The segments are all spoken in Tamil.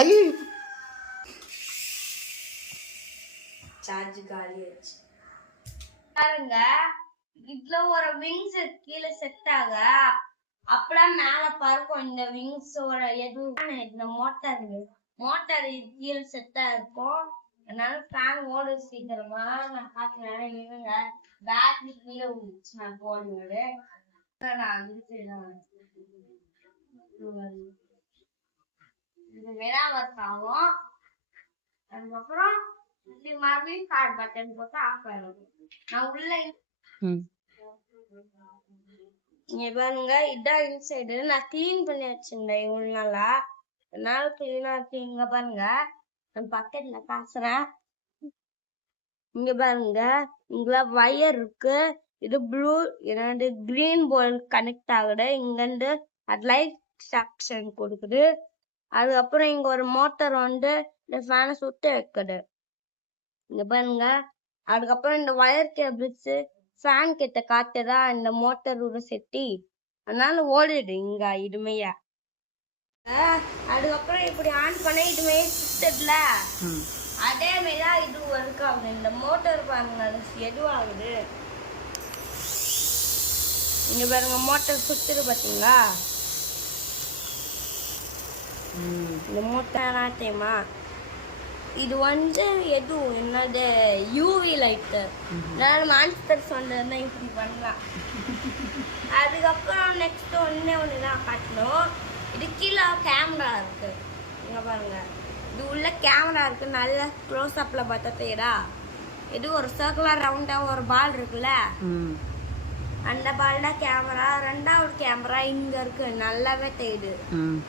ஐயோ சார்ஜ் காலி ஆச்சு பாருங்க. இதுல ஒரு விங்ஸ் கீழே செட் ஆக அப்பலாம் மேல பறக்கும். இந்த விங்ஸோட எதுவும் இந்த மோட்டார் கீழே செட்டா இருக்கும். அதனால ஃபேன் ஓடு சீக்கிரமா. நான் காட்டுறேன் இருங்க. பேட்டரி கீழே விழுந்துச்சு. நான் போடுங்க நான் இது விழா வர்த்தாகும். அதுக்கப்புறம் மறுபடியும் ஸ்டார்ட் பட்டன் போட்டு ஆஃப் ஆயிடும். நான் உள்ள இங்க பாருங்க, இதான் இன்சைடு. நான் கிளீன் பண்ணி வச்சிருந்தேன் இவ்வளவு நாளா. அதனால கிளீனா இருக்கு. இங்க பாருங்க, நான் பக்கெட்ல காசுறேன். இங்க பாருங்க, இங்க வயர் இருக்கு. இது ப்ளூ, என்னது கிரீன் போல் கனெக்ட் ஆகுது. இங்க இருந்து அது லைட் செக்ஷன் கொடுக்குது. அதுக்கப்புறம் இங்க ஒரு மோட்டார் வந்து இந்த ஃபேனை சுத்த வைக்குது. இங்க பாருங்க. அதுக்கப்புறம் இந்த வயர் கேபிள்ஸ் ஃபேன் கிட்ட காட்டுதா இந்த மோட்டரோட செட்டி. அதனால ஓடிடு இங்க இதுமையா. அதுக்கப்புறம் இப்படி ஆன் பண்ண இதுமையே சுத்ததுல அதே மாதிரிதான் இது ஒர்க் ஆகுது. இந்த மோட்டர் பாருங்க, அது எதுவாகுது. இங்க பாருங்க, மோட்டர் சுத்துது பாத்தீங்களா. இந்த மோட்டர் தெரியுமா, இது வந்து எதுவும் என்னது யூவி லைட்டு. நான் மான்ஸ்டர் சொன்னதுன்னா இப்படி பண்ணலாம். அதுக்கப்புறம் நெக்ஸ்ட் ஒன்று தான் காட்டணும். இது கீழே கேமரா இருக்கு. இங்க பாருங்க, இது உள்ள கேமரா இருக்கு. நல்ல க்ளோஸ் அப்ல பார்த்தா தெரியுதா. இது ஒரு சர்க்குலர் ரவுண்டா ஒரு பால் இருக்குல்ல, அந்த பால் தான் கேமரா. ரெண்டாவது கேமரா இங்க இருக்கு, நல்லாவே தெரியுது.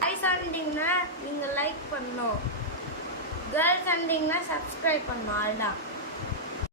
வாய்ஸ் வந்தீங்கன்னா நீங்க லைக் பண்ணணும். கேர்ள்ஸ் வந்தீங்கன்னா சப்ஸ்கிரைப் பண்ணணும். அதுதான்.